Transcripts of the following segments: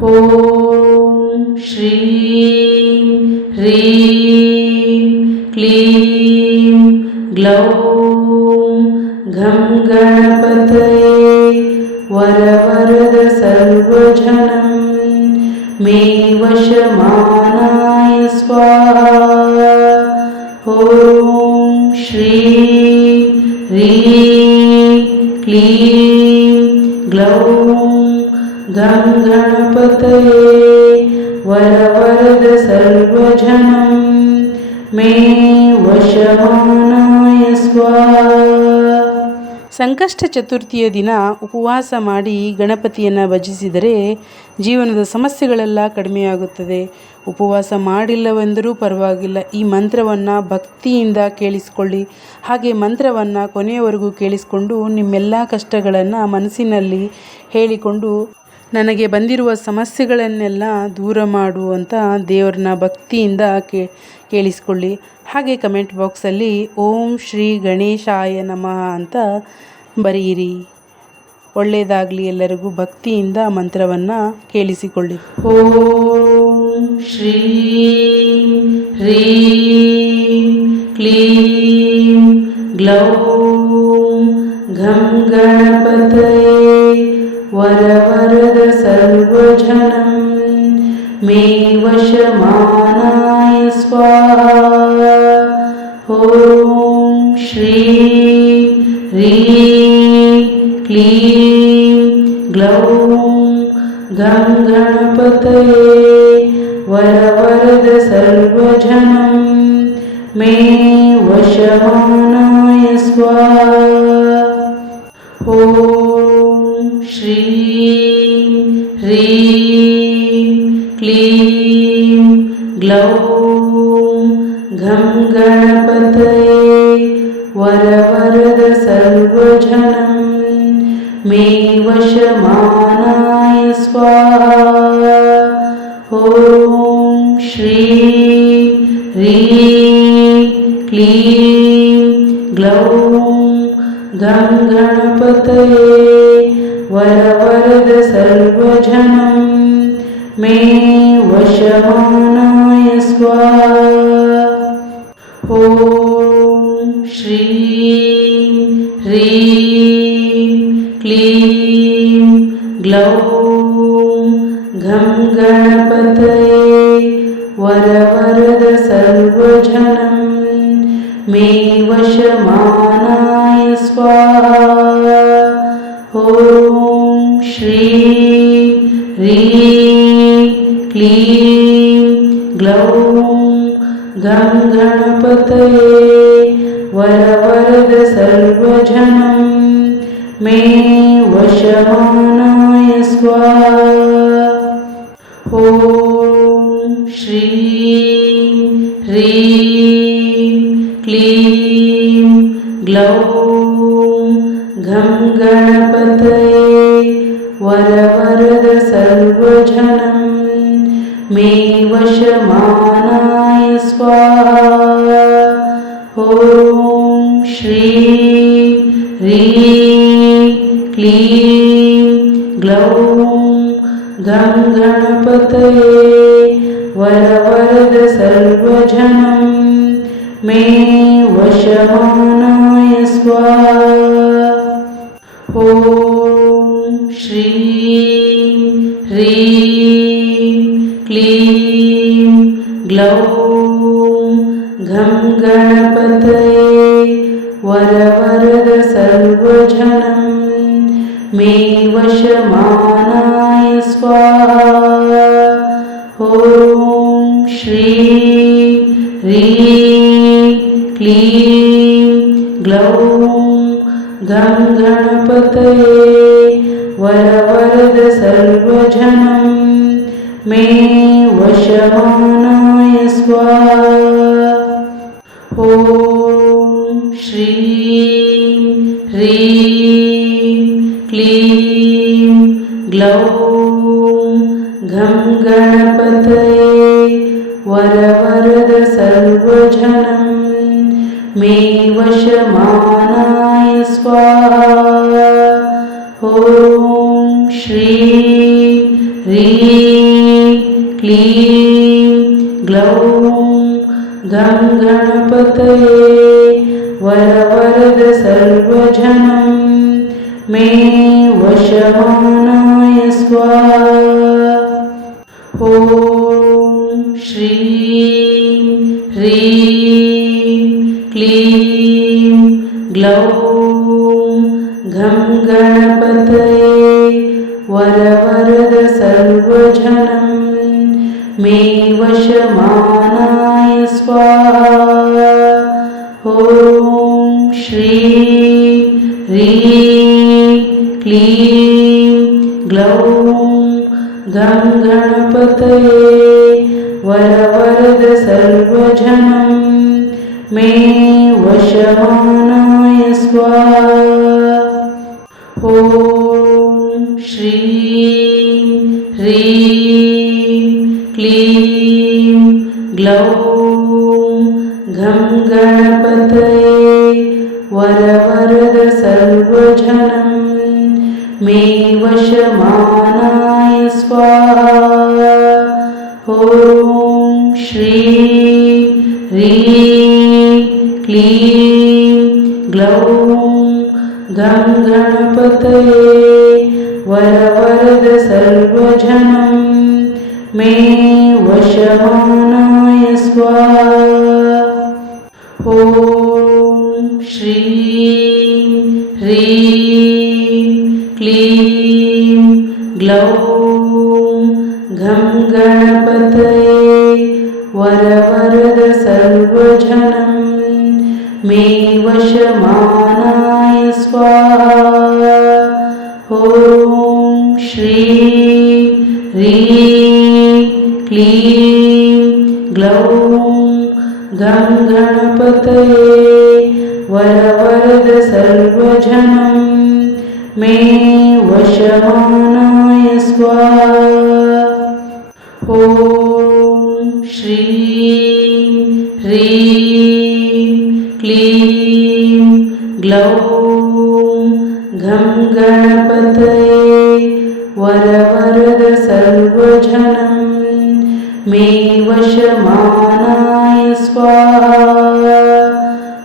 ॐ श्रीं ह्रीं क्लीं ग्लौं घं गणपतये वरवरद सर्वजनं मे वशमानाय स्वाहा। ॐ श्रीं ह्रीं क्लीं ग्लौं घं गणपतये वरवरद सर्वजनं मे वशमानाय स्वाहा। ಸಂಕಷ್ಟ ಚತುರ್ಥಿಯ ದಿನ ಉಪವಾಸ ಮಾಡಿ ಗಣಪತಿಯನ್ನು ಭಜಿಸಿದರೆ ಜೀವನದ ಸಮಸ್ಯೆಗಳೆಲ್ಲ ಕಡಿಮೆಯಾಗುತ್ತದೆ. ಉಪವಾಸ ಮಾಡಿಲ್ಲವೆಂದರೂ ಪರವಾಗಿಲ್ಲ, ಈ ಮಂತ್ರವನ್ನು ಭಕ್ತಿಯಿಂದ ಕೇಳಿಸಿಕೊಳ್ಳಿ. ಹಾಗೆ ಮಂತ್ರವನ್ನು ಕೊನೆಯವರೆಗೂ ಕೇಳಿಸಿಕೊಂಡು ನಿಮ್ಮೆಲ್ಲ ಕಷ್ಟಗಳನ್ನು ಮನಸ್ಸಿನಲ್ಲಿ ಹೇಳಿಕೊಂಡು ನನಗೆ ಬಂದಿರುವ ಸಮಸ್ಯೆಗಳನ್ನೆಲ್ಲ ದೂರ ಮಾಡು ಅಂತ ದೇವರನ್ನ ಭಕ್ತಿಯಿಂದ ಕೇಳಿಸಿಕೊಳ್ಳಿ. ಹಾಗೆ ಕಮೆಂಟ್ ಬಾಕ್ಸಲ್ಲಿ ಓಂ ಶ್ರೀ ಗಣೇಶಾಯ ನಮಃ ಅಂತ ಬರೆಯಿರಿ. ಒಳ್ಳೆಯದಾಗಲಿ ಎಲ್ಲರಿಗೂ. ಭಕ್ತಿಯಿಂದ ಮಂತ್ರವನ್ನು ಕೇಳಿಸಿಕೊಳ್ಳಿ. ಓಂ ಶ್ರೀಂ ಹ್ರೀಂ ಕ್ಲೀಂ ಗ್ಲೌಂ ಘಂ ಗಣಪತಯೇ ವರವರದ ಸರ್ವಜನಂ ಮೇ ವಶಮಾನಾಯ ಸ್ವಾಹಾ. ಓಂ ಶ್ರೀಂ ಹ್ರೀಂ ಕ್ಲೀಂ ಗ್ಲೌಂ ಘಂ ಗಣಪತಯೇ ವರವರದ ಸರ್ವಜನಂ ಮೇ ವಶಮಾನಾಯ ಸ್ವಾಹಾ. ಓಂ ಶ್ರೀಂ ಹ್ರೀಂ ಕ್ಲೀಂ ಗ್ಲೌಂ ಘಂ ಗಣಪತಯೇ ವರವರದ ಸರ್ವಜನಂ ಮೇ ವಶಮಾನಾಯ ಸ್ವಾಹಾ. ಓಂ ಶ್ರೀಂ ಹ್ರೀಂ ಕ್ಲೀಂ ಗ್ಲೌಂ ಘಂ ಗಣಪತಯೇ ವರವರದ ಸರ್ವಜನಂ ಮೇ ವಶಮಾನಾಯ ಸ್ವಾಹಾ. ಓಂ ಶ್ರೀಂ ಹ್ರೀಂ ಕ್ಲೀಂ ಗ್ಲೌಂ ಘಂ ಗಣಪತಯೇ ವರವರದ ಸರ್ವಜನಂ ಮೇ ವಶಮಾನಾಯ ಸ್ವಾಹಾ. ಓಂ ಶ್ರೀಂ ಹ್ರೀಂ ಕ್ಲೀಂ ಗ್ಲೌಂ ಘಂ ಗಣಪತಯೇ ವರವರದ ಸರ್ವಜನಂ ಮೇ ವಶಮಾನಾಯ ಸ್ವಾಹಾ. ಓಂ ಶ್ರೀಂ ಹ್ರೀಂ ಕ್ಲೀಂ ಗ್ಲೌಂ ಘಂ ಗಣಪತಯೇ ವರವರದ ಸರ್ವಜನಂ ಮೇ ವಶಮಾನಾಯ ಸ್ವಾಹಾ. ಓಂ ಶ್ರೀಂ ಹ್ರೀಂ ಕ್ಲೀಂ ಗ್ಲೌಂ ಘಂ ಗಣಪತಯೇ ವರವರದ ಸರ್ವಜನಂ ಮೇ ವಶಮಾನಾಯ ಸ್ವಾಹಾ. ಓಂ ಶ್ರೀಂ ಹ್ರೀಂ ಕ್ಲೀಂ ಗ್ಲೌಂ ಘಂ ಗಣಪತಯೇ ವರವರದ ಸರ್ವಜನಂ ಮೇ ವಶಮಾನಾಯ ಸ್ವಾಹಾ. ಓಂ ಶ್ರೀಂ ಹ್ರೀಂ ಕ್ಲೀಂ ಗ್ಲೌಂ ಘಂ ಗಣಪತಯೇ ವರವರದ ಸರ್ವಜನಂ ಮೇ ವಶಮಾನಾಯ ಸ್ವಾಹಾ. ಓಂ ಶ್ರೀಂ ಹ್ರೀಂ ಕ್ಲೀಂ ಗ್ಲೌಂ ಘಂ ಗಣಪತಯೇ ವರವರದ ಸರ್ವಜನಂ ಮೇ ವಶಮಾನಾಯ ಸ್ವಾಹಾ. ಓಂ ಶ್ರೀಂ ಹ್ರೀಂ क्लीं ग्लौं घं गणपतये वरवरद सर्वजनं मे वशमानाय स्वाहा। ॐ श्रीं ह्रीं क्लीं ग्लौं घं गणपतये वरवरद सर्वजनं मे वशमानाय स्वाहा। ॐ श्रीं ह्रीं क्लीं ग्लौं घं गणपतये वरवरद सर्वजनं मे वशमानाय स्वाहा। ॐ श्रीं ह्रीं क्लीं ग्लौं घं गणपतये वरवरद सर्वजनं मे वशमानाय स्वाहा। ॐ श्रीं ह्रीं क्लीं ग्लौं घं गणपतये वरवरद सर्वजनं मे वशमानाय स्वाहा। ॐ श्रीं ह्रीं क्लीं ग्लौं घं गणपतये वरवरद सर्वजनं मे वशमानाय स्वाहा। ॐ श्रीं ह्रीं क्लीं ग्लौं घं गणपतये वरवरद सर्वजनं मे वशमानाय स्वाहा। ॐ श्रीं ह्रीं क्लीं ग्लौं घं गणपतये वरवरद सर्वजनं मे वशमानाय स्वाहा।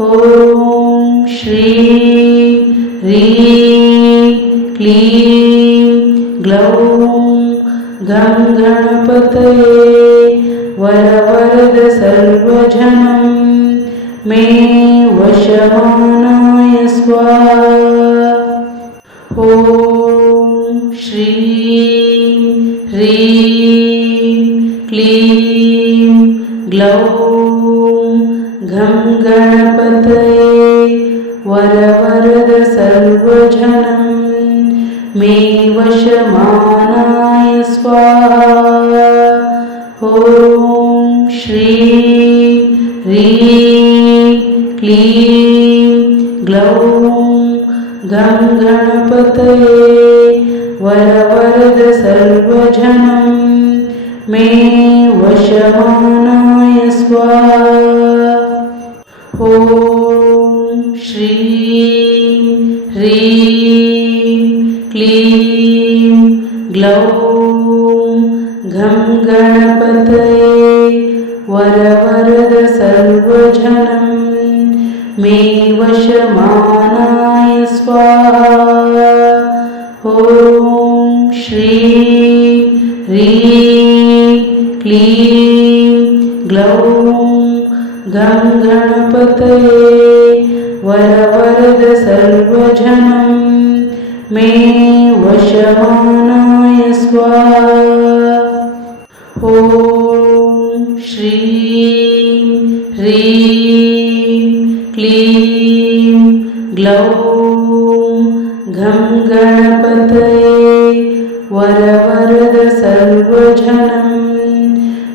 ॐ श्रीं ह्रीं क्लीं ग्लौं घं गणपतये वरवरद सर्वजनं मे वशमानाय स्वाहा। ॐ श्रीं ह्रीं क्लीं ग्लौं घं गणपतये वरवरद सर्वजनं मे वशमानाय स्वाहा। ॐ श्रीं ह्रीं क्लीं ग्लौं घं गणपतये वरवरद सर्वजनं मे वशमानाय स्वाहा। ॐ श्रीं ह्रीं क्लीं ग्लौं घं गणपतये वरवरद सर्वजनं मे वशमानाय स्वाहा। ॐ श्रीं ह्रीं क्लीं ग्लौं घं गणपतये वरवरद सर्वजनं मे वशमानाय स्वाहा। ॐ श्रीं ह्रीं क्लीं ग्लौं घं गणपतये वरवरद सर्वजनं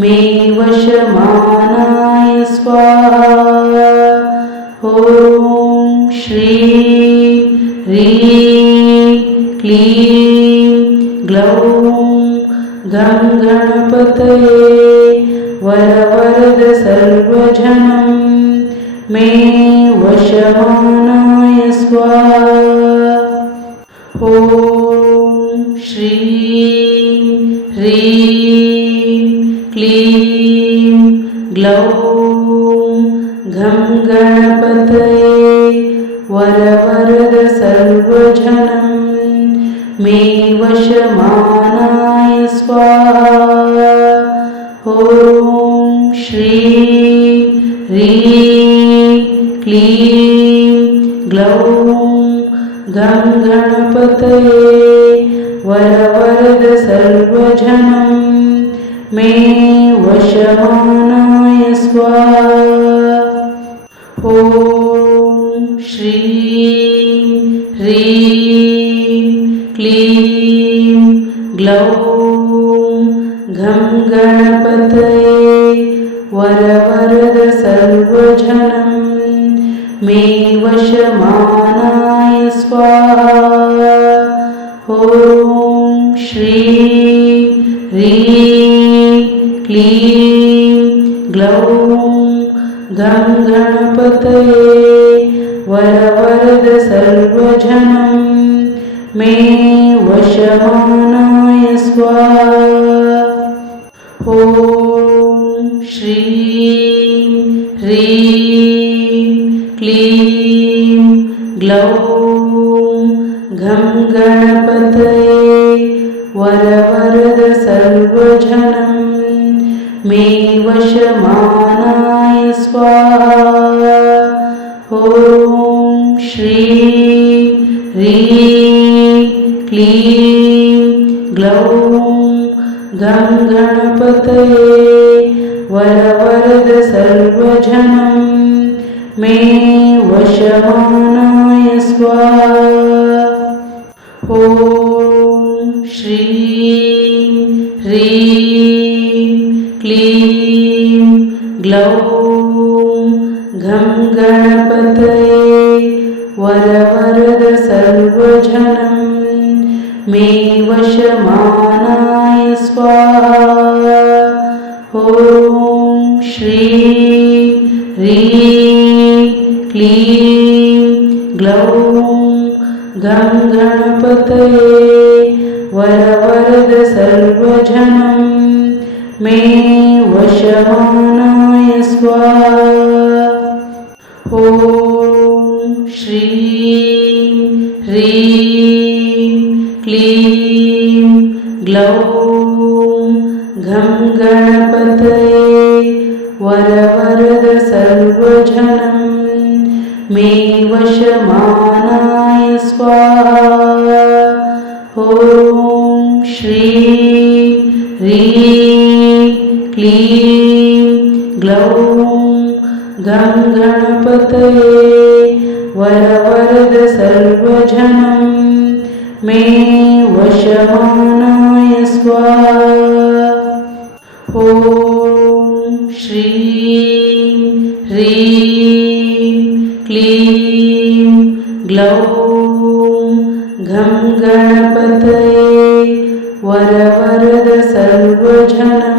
मे वशमानाय स्वाहा। ॐ श्रीं ह्रीं क्लीं ग्लौं घं गणपतये वरवरद सर्वजनं मे वशमानाय स्वाहा। ॐ श्रीं ह्रीं क्लीं ग्लौं घं गणपतये वरवरद सर्वजनं मे वशमानाय स्वाहा। ॐ श्रीं ह्रीं क्लीं ग्लौं घं गणपतये वरवरद सर्वजनं मे वशमानाय स्वाहा। ॐ श्रीं ह्रीं क्लीं ग्लौं घं गणपतये वरवरद सर्वजनं मे वशमानाय स्वाहा। ॐ श्रीं ह्रीं क्लीं ग्लौं घं गणपतये वरवरद सर्वजनं मे वशमानाय स्वाहा। ॐ श्रीं ह्रीं क्लीं ग्लौं घं गणपतये वरवरद सर्वजनं मे वशमानाय स्वाहा। ॐ श्रीं ह्रीं क्लीं ग्लौं घं गणपतये वरवरद सर्वजनं मे वशमानाय स्वाहा। ॐ श्रीं ह्रीं क्लीं ग्लौं घं गणपतये वरवरद सर्वजनं मे वशमानाय स्वाहा। ॐ श्रीं ह्रीं क्लीं ग्लौं घं गणपतये वरवरद सर्वजनं मे वशमानाय स्वाहा। ॐ श्रीं ह्रीं क्लीं ग्लौं घं गणपतये वरवरद सर्वजनं मे वशमानाय स्वाहा। ॐ श्रीं ह्रीं क्लीं ग्लौं घं गणपतये वरवरद सर्वजनं मे वशमानाय स्वाहा। ॐ श्रीं ह्रीं क्लीं ग्लौं घं गणपतये वरवरद सर्वजनं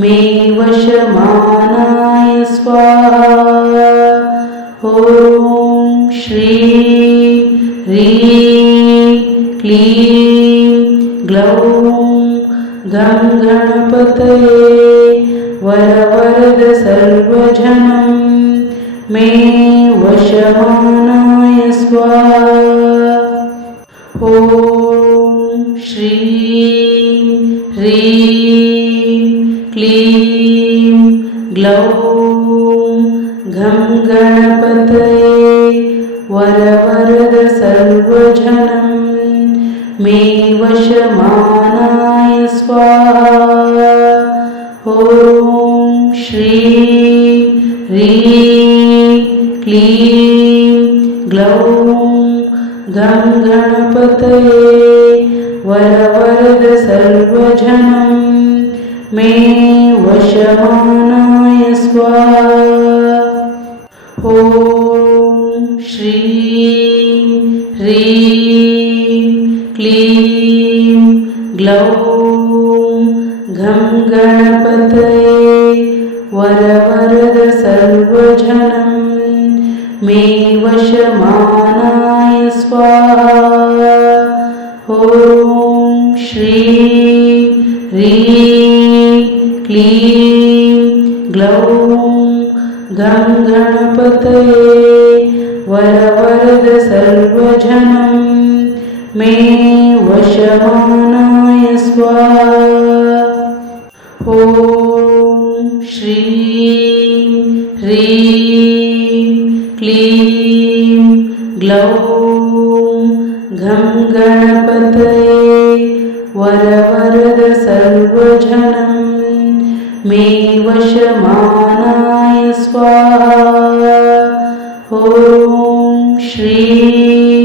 मे वशमानाय स्वाहा। ॐ श्रीं ह्रीं क्लीं ग्लौं घं गणपतये वरवरद सर्वजनं मे वशमानाय स्वाहा। ॐ श्रीं ह्रीं क्लीं ग्लौं घं गणपतये वरवरद सर्वजनं मे वशमानाय स्वाहा। ॐ श्रीं ह्रीं क्लीं ग्लौं घं गणपतये वरवरद सर्वजनं मे वशमानाय स्वाहा। ॐ श्रीं ह्रीं क्लीं ग्लौं घं गणपतये वरवरद सर्वजनं मे वशमानाय स्वाहा। ॐ श्रीं ह्रीं क्लीं ग्लौं गं गणपतये वरवरद सर्वजनं मे वशमानाय स्वाहा। ॐ श्रीं ह्रीं क्लीं ग्लौं घं गणपतये वरवरद सर्वजनं मे वशमानाय स्वाहा। ॐ श्रीं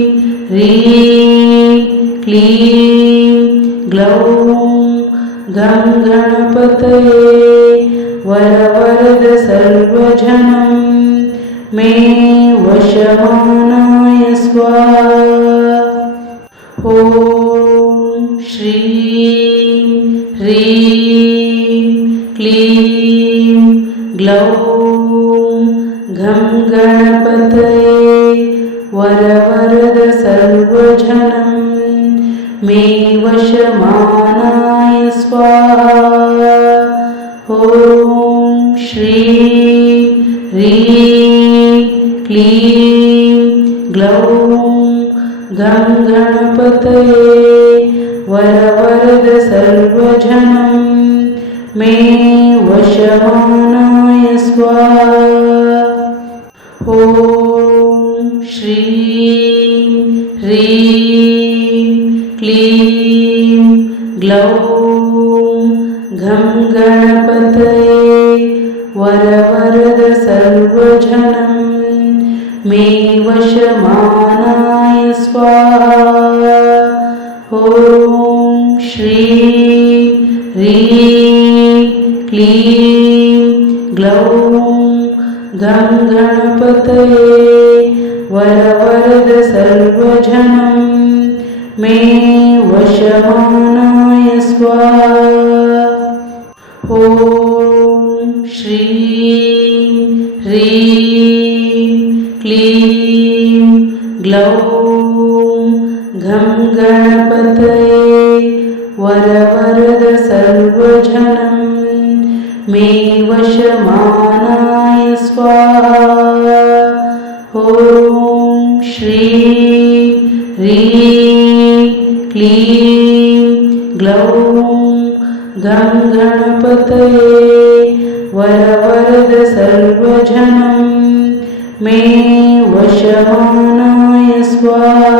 ह्रीं क्लीं ग्लौं गं गणपतये वरवरद सर्वजनं मे वशमानाय स्वाहा। ॐ श्रीं ह्रीं क्लीं ग्लौं घं गणपतये वरवरद सर्वजनं मे वशमानाय स्वाहा। ॐ श्रीं ह्रीं क्लीं ग्लौं गं गणपतये वरवरद सर्वजनं मे वशमानाय स्वाहा। ॐ श्रीं ह्रीं क्लीं ग्लौं घं गणपतये वरवरद सर्वजनं मे वशमानाय स्वाहा। ॐ श्रीं ह्रीं क्लीं ग्लौं गं गणपतये वरवरद सर्वजनं मे वशमानाय स्वाहा। ॐ श्रीं ह्रीं क्लीं ग्लौं घं गणपतये वरवरद सर्वजनं मे वशमानाय स्वाहा। ॐ श्रीं ह्रीं क्लीं ग्लौं गं गणपतये वरवरद सर्वजनं मे वशमानाय स्वाहा।